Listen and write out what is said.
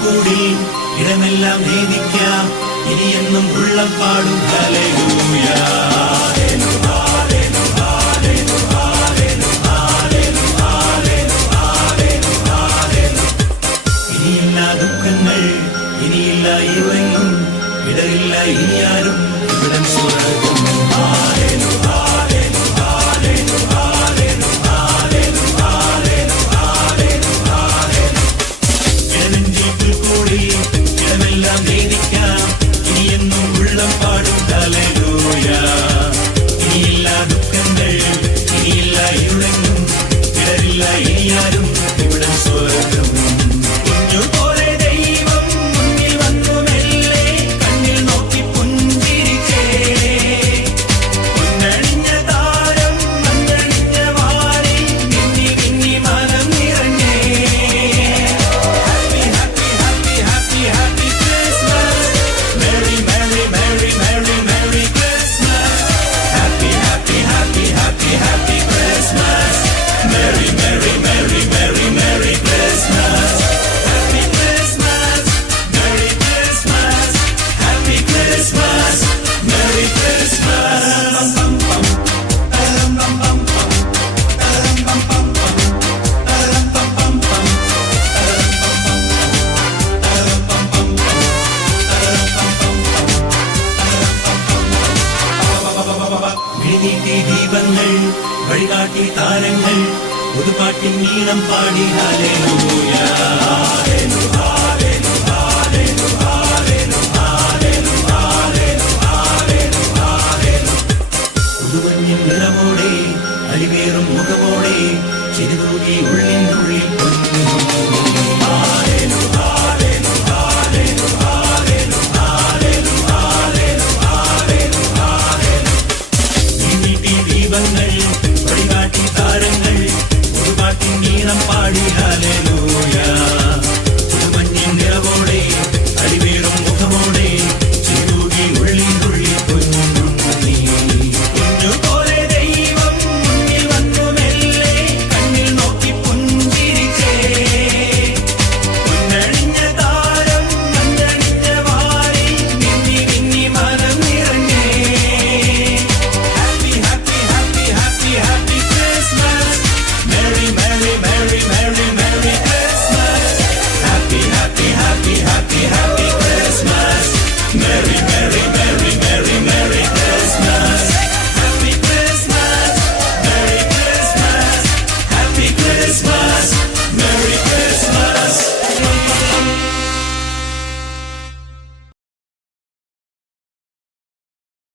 കൂടി ഇടമെല്ലാം നേദിക്കാം ഇനിയെന്നും ഉള്ളം പാടും ഹല്ലേലൂയ ഇനിയില്ല ദുഃഖങ്ങൾ ഇനിയില്ല ഇരുവെങ്ങും ഇടയില്ല ഇനിയാരും ഇവിടം സ്വർഗ്ഗം ഇടമെല്ലാം നേദിക്കാം ഇനിയെന്നും ഉള്ളം പാടും ഹല്ലേലൂയ ഇനിയില്ല ദുഃഖങ്ങൾ ഇനിയില്ല ഇരുളെങ്ങും ഇടരില്ല ഇനിയാരും ഇവിടം സ്വർഗ്ഗം കുഞ്ഞുപോലെ ദൈവം മുന്നിൽ വന്നു മെല്ലെ കണ്ണിൽ നോക്കി പുഞ്ചിരിച്ചേ പൊന്നണിഞ്ഞ താരം മഞ്ഞണിഞ്ഞ വാരിൽ മിന്നി മിന്നി മനം നിറഞ്ഞേ ദീപങ്ങൾ വഴികാട്ടി താരങ്ങൾ പുതുപാട്ടിൻ ഈണം പാടി ഹല്ലേലൂയ ഹല്ലേലൂയ ഹല്ലേലൂയ